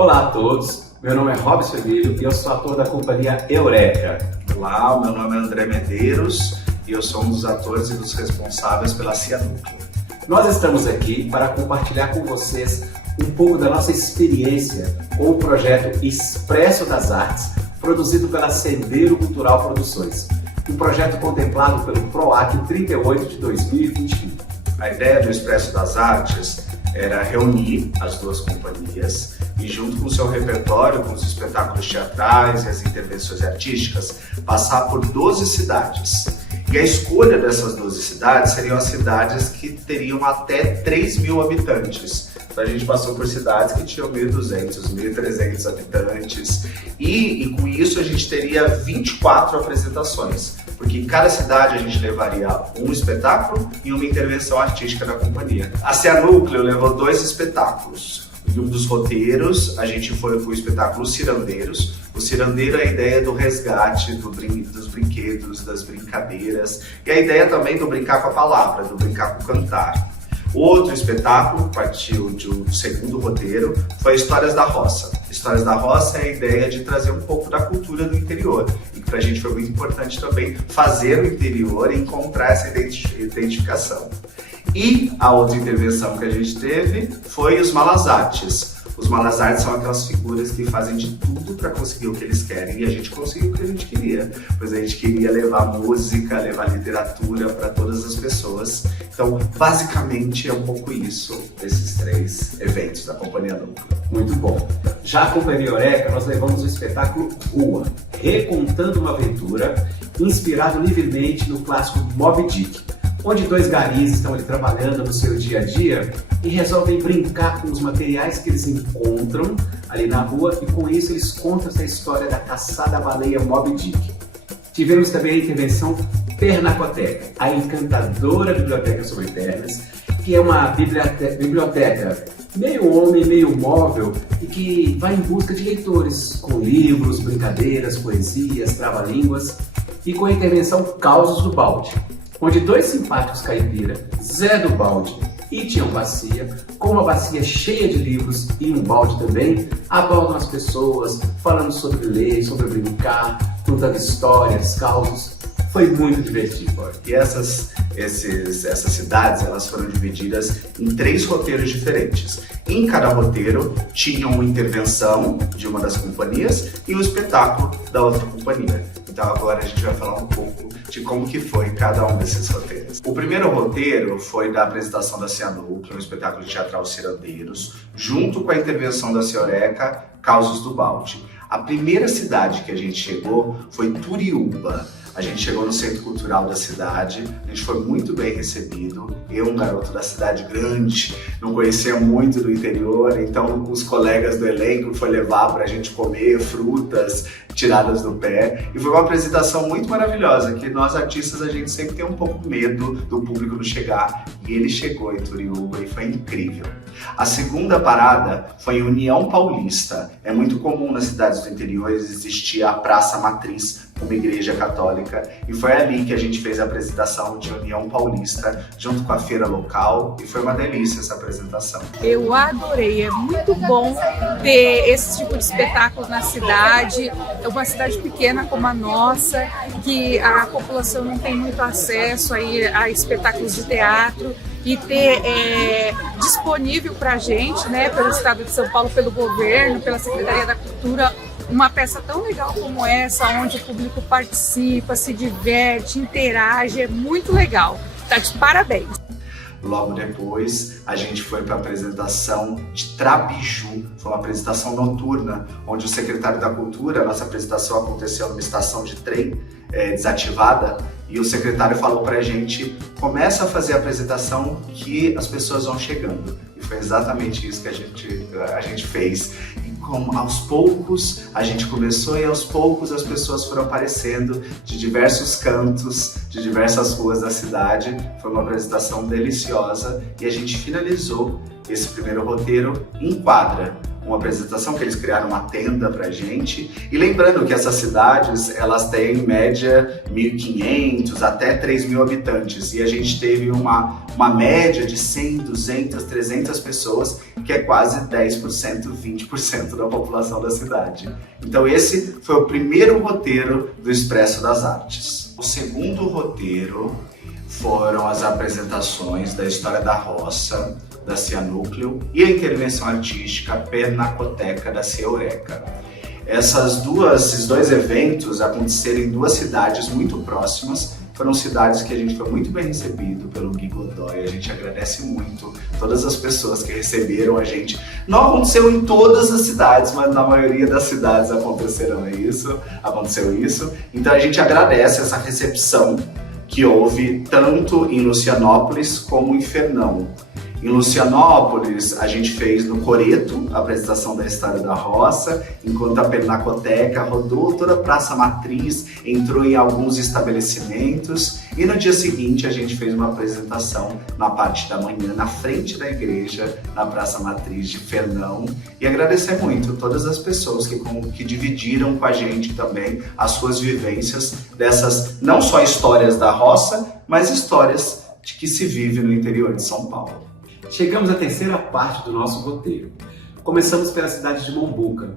Olá a todos, meu nome é Robson Emílio e eu sou ator da companhia Eureka. Olá, meu nome é André Medeiros e eu sou um dos atores e dos responsáveis pela Cianúcleo. Nós estamos aqui para compartilhar com vocês um pouco da nossa experiência com o projeto Expresso das Artes, produzido pela Sendeiro Cultural Produções, um projeto contemplado pelo PROAC 38 de 2021. A ideia do Expresso das Artes era reunir as duas companhias e, junto com o seu repertório, com os espetáculos teatrais e as intervenções artísticas, passar por 12 cidades. E a escolha dessas 12 cidades seriam as cidades que teriam até 3.000 habitantes. Então a gente passou por cidades que tinham 1.200, 1.300 habitantes e com isso a gente teria 24 apresentações, porque em cada cidade a gente levaria um espetáculo e uma intervenção artística da companhia. A Cianúcleo levou 2 espetáculos. Em um dos roteiros, a gente foi para o espetáculo Cirandeiros. O cirandeiro é a ideia do resgate dos brinquedos, das brincadeiras, e a ideia também do brincar com a palavra, do brincar com o cantar. O outro espetáculo, partiu do segundo roteiro, foi Histórias da Roça. Histórias da Roça é a ideia de trazer um pouco da cultura do interior, e que pra gente foi muito importante também fazer o interior e encontrar essa identificação. E a outra intervenção que a gente teve foi os Malas Artes. Os Malas Artes são aquelas figuras que fazem de tudo para conseguir o que eles querem, e a gente conseguiu o que a gente queria, pois a gente queria levar música, levar literatura para todas as pessoas. Então, basicamente, é um pouco isso, esses 3 eventos da Companhia Núcleo. Muito bom. Já a companhia Eureka, nós levamos o espetáculo Rua, recontando uma aventura inspirado livremente no clássico Moby Dick, onde 2 garis estão ali trabalhando no seu dia a dia e resolvem brincar com os materiais que eles encontram ali na rua, e com isso eles contam essa história da caçada à baleia Moby Dick. Tivemos também a intervenção Pernacoteca, a encantadora biblioteca sobre pernas, que é uma biblioteca meio homem, meio móvel, e que vai em busca de leitores, com livros, brincadeiras, poesias, trava-línguas, e com a intervenção Causos do Balde, onde 2 simpáticos caipira, Zé do Balde e Tião Bacia, com uma bacia cheia de livros e um balde também, abordam as pessoas, falando sobre ler, sobre brincar, contando histórias, causos. Foi muito divertido. E essas cidades, elas foram divididas em 3 roteiros diferentes. Em cada roteiro tinha uma intervenção de uma das companhias e um espetáculo da outra companhia. Então agora a gente vai falar um pouco de como que foi cada um desses roteiros. O primeiro roteiro foi da apresentação da Cianúcleo, um espetáculo teatral Cirandeiros, junto com a intervenção da Eureka, Causos do Balde. A primeira cidade que a gente chegou foi Turiúba. A gente chegou no Centro Cultural da cidade, a gente foi muito bem recebido. Eu, um garoto da cidade grande, não conhecia muito do interior, então os colegas do elenco foi levar pra gente comer frutas tiradas do pé. E foi uma apresentação muito maravilhosa, que nós artistas, a gente sempre tem um pouco medo do público não chegar. E ele chegou em Turiúba e foi incrível. A segunda parada foi em União Paulista. É muito comum nas cidades do interior existir a Praça Matriz, uma igreja católica, e foi ali que a gente fez a apresentação de União Paulista, junto com a feira local, e foi uma delícia essa apresentação. Eu adorei, é muito bom ter esse tipo de espetáculo na cidade. É uma cidade pequena como a nossa, que a população não tem muito acesso aí a espetáculos de teatro, e ter disponível para a gente, né, pelo Estado de São Paulo, pelo governo, pela Secretaria da Cultura, uma peça tão legal como essa, onde o público participa, se diverte, interage, é muito legal. Tá de parabéns! Logo depois, a gente foi para a apresentação de Trabiju. Foi uma apresentação noturna, onde o secretário da Cultura, a nossa apresentação aconteceu numa estação de trem desativada, e o secretário falou pra gente: começa a fazer a apresentação que as pessoas vão chegando. E foi exatamente isso que a gente fez. E como aos poucos a gente começou, e aos poucos as pessoas foram aparecendo de diversos cantos, de diversas ruas da cidade. Foi uma apresentação deliciosa e a gente finalizou esse primeiro roteiro em quadra. Uma apresentação que eles criaram uma tenda pra gente. E lembrando que essas cidades, elas têm em média 1.500 até 3.000 habitantes. E a gente teve uma média de 100, 200, 300 pessoas que que é quase 10%, 20% da população da cidade. Então esse foi o primeiro roteiro do Expresso das Artes. O segundo roteiro foram as apresentações da História da Roça, da CIA Núcleo, e a intervenção artística Pernacoteca, da CIA Eureka. Esses dois eventos aconteceram em duas cidades muito próximas. Foram cidades que a gente foi muito bem recebido pelo Gui Godoy. A gente agradece muito todas as pessoas que receberam a gente. Não aconteceu em todas as cidades, mas na maioria das cidades aconteceu isso. Então a gente agradece essa recepção que houve tanto em Lucianópolis como em Fernão. Em Lucianópolis, a gente fez no Coreto a apresentação da História da Roça, enquanto a Pernacoteca rodou toda a Praça Matriz, entrou em alguns estabelecimentos, e no dia seguinte a gente fez uma apresentação na parte da manhã, na frente da igreja, na Praça Matriz de Fernão, e agradecer muito todas as pessoas que dividiram com a gente também as suas vivências dessas, não só histórias da roça, mas histórias de que se vive no interior de São Paulo. Chegamos à terceira parte do nosso roteiro. Começamos pela cidade de Mombuca.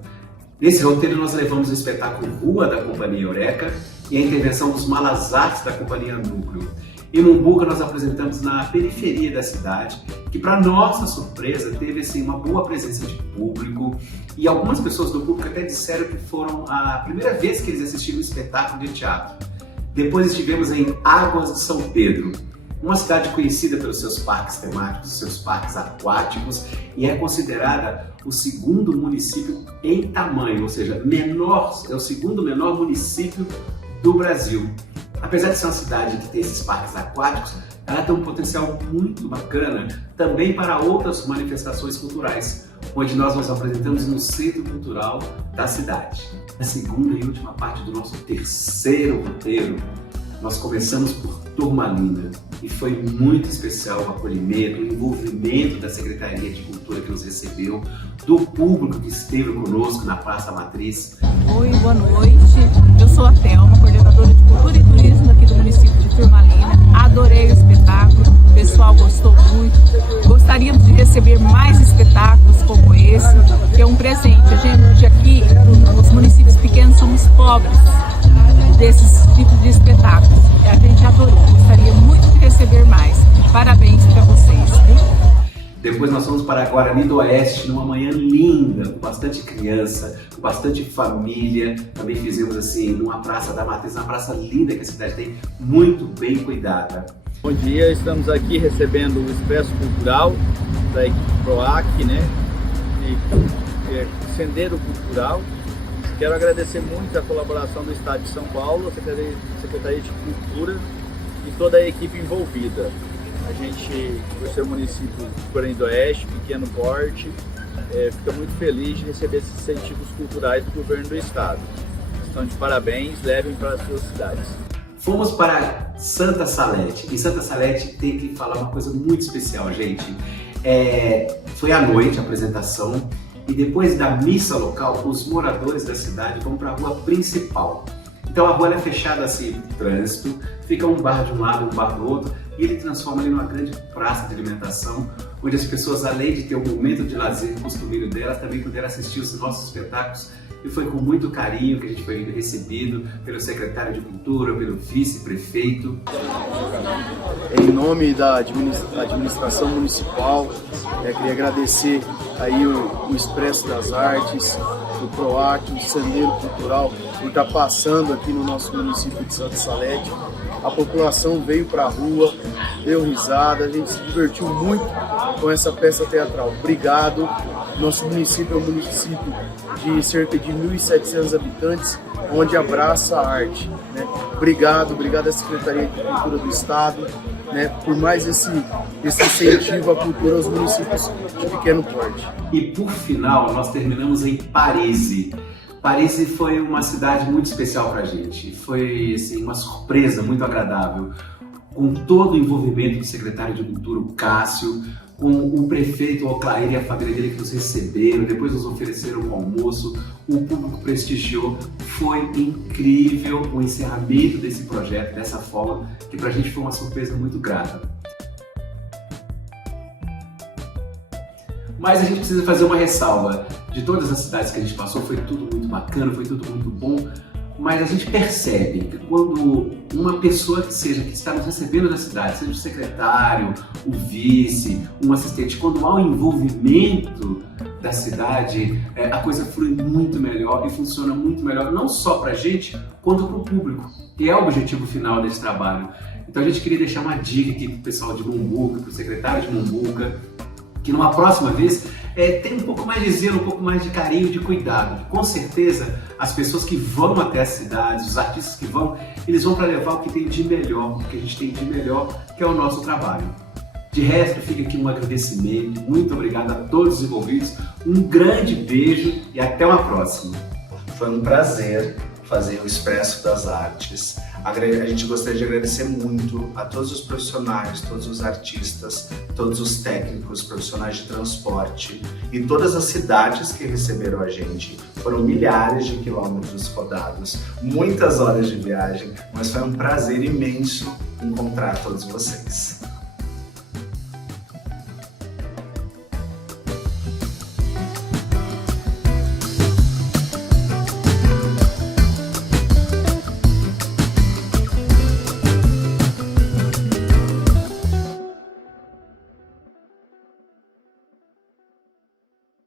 Nesse roteiro nós levamos o espetáculo Rua da Companhia Eureka e a intervenção dos Malas Artes da Companhia Núcleo. Em Mombuca nós apresentamos na periferia da cidade, que para nossa surpresa teve assim, uma boa presença de público, e algumas pessoas do público até disseram que foram a primeira vez que eles assistiram um espetáculo de teatro. Depois estivemos em Águas de São Pedro, uma cidade conhecida pelos seus parques temáticos, seus parques aquáticos, e é considerada o segundo município em tamanho, ou seja, é o segundo menor município do Brasil. Apesar de ser uma cidade que tem esses parques aquáticos, ela tem um potencial muito bacana também para outras manifestações culturais, onde nós nos apresentamos no Centro Cultural da cidade. Na segunda e última parte do nosso terceiro roteiro, nós começamos por Turmalina, e foi muito especial o acolhimento, o envolvimento da Secretaria de Cultura que nos recebeu, do público que esteve conosco na Praça Matriz. Oi, boa noite. Eu sou a Thelma, coordenadora de Cultura e Turismo aqui do município de Turmalina. Adorei o espetáculo, o pessoal gostou muito. Gostaríamos de receber mais espetáculos como esse, que é um presente. A gente aqui, nos municípios pequenos, somos pobres desses tipos de espetáculos. A gente adorou, gostaria muito de receber mais. Parabéns para vocês. Depois nós fomos para Guarani do Oeste, numa manhã linda, com bastante criança, com bastante família. Também fizemos assim, numa Praça da Matriz, uma praça linda que a cidade tem, muito bem cuidada. Bom dia, estamos aqui recebendo o Expresso Cultural da equipe PROAC, né? E Sendeiro Cultural. Quero agradecer muito a colaboração do Estado de São Paulo, a Secretaria de Cultura e toda a equipe envolvida. A gente, por ser um município de Guarani do Oeste, pequeno porte, fica muito feliz de receber esses incentivos culturais do governo do Estado. Estão de parabéns, levem para as suas cidades. Fomos para Santa Salete. Em Santa Salete tem que falar uma coisa muito especial, gente. Foi à noite a apresentação. E depois da missa local, os moradores da cidade vão para a rua principal. Então a rua é fechada assim, trânsito, fica um bar de um lado, um bar do outro, e ele transforma ali numa grande praça de alimentação, onde as pessoas, além de ter um momento de lazer costumeiro delas, também puderam assistir os nossos espetáculos. E foi com muito carinho que a gente foi recebido pelo secretário de Cultura, pelo vice-prefeito. Em nome da administração municipal, queria agradecer aí o Expresso das Artes, o PROAC, o Sendeiro Cultural, por estar passando aqui no nosso município de Santa Salete. A população veio para a rua, deu risada, a gente se divertiu muito com essa peça teatral. Obrigado. Nosso município é um município de cerca de 1.700 habitantes, onde abraça a arte, né? Obrigado à Secretaria de Cultura do Estado, né, por mais esse incentivo à cultura aos municípios de pequeno porte. E por final, nós terminamos em Paris. Paris foi uma cidade muito especial para a gente. Foi assim, uma surpresa muito agradável, com todo o envolvimento do secretário de Cultura, o Cássio, com o prefeito Oclair e a família dele que nos receberam, depois nos ofereceram um almoço, o público prestigiou. Foi incrível o encerramento desse projeto, dessa forma, que pra gente foi uma surpresa muito grata. Mas a gente precisa fazer uma ressalva. De todas as cidades que a gente passou, foi tudo muito bacana, foi tudo muito bom, mas a gente percebe que quando uma pessoa que está nos recebendo na cidade, seja o secretário, o vice, um assistente, quando há o envolvimento da cidade, a coisa flui muito melhor e funciona muito melhor, não só para a gente, quanto para o público, que é o objetivo final desse trabalho. Então a gente queria deixar uma dica aqui para o pessoal de Mombuca, para o secretário de Mombuca, que numa próxima vez tenha um pouco mais de zelo, um pouco mais de carinho, de cuidado. Com certeza, as pessoas que vão até as cidades, os artistas que vão, eles vão para levar o que tem de melhor, o que a gente tem de melhor, que é o nosso trabalho. De resto, fica aqui um agradecimento, muito obrigado a todos os envolvidos, um grande beijo e até uma próxima. Foi um prazer fazer o Expresso das Artes. A gente gostaria de agradecer muito a todos os profissionais, todos os artistas, todos os técnicos, profissionais de transporte e todas as cidades que receberam a gente. Foram milhares de quilômetros rodados, muitas horas de viagem, mas foi um prazer imenso encontrar todos vocês.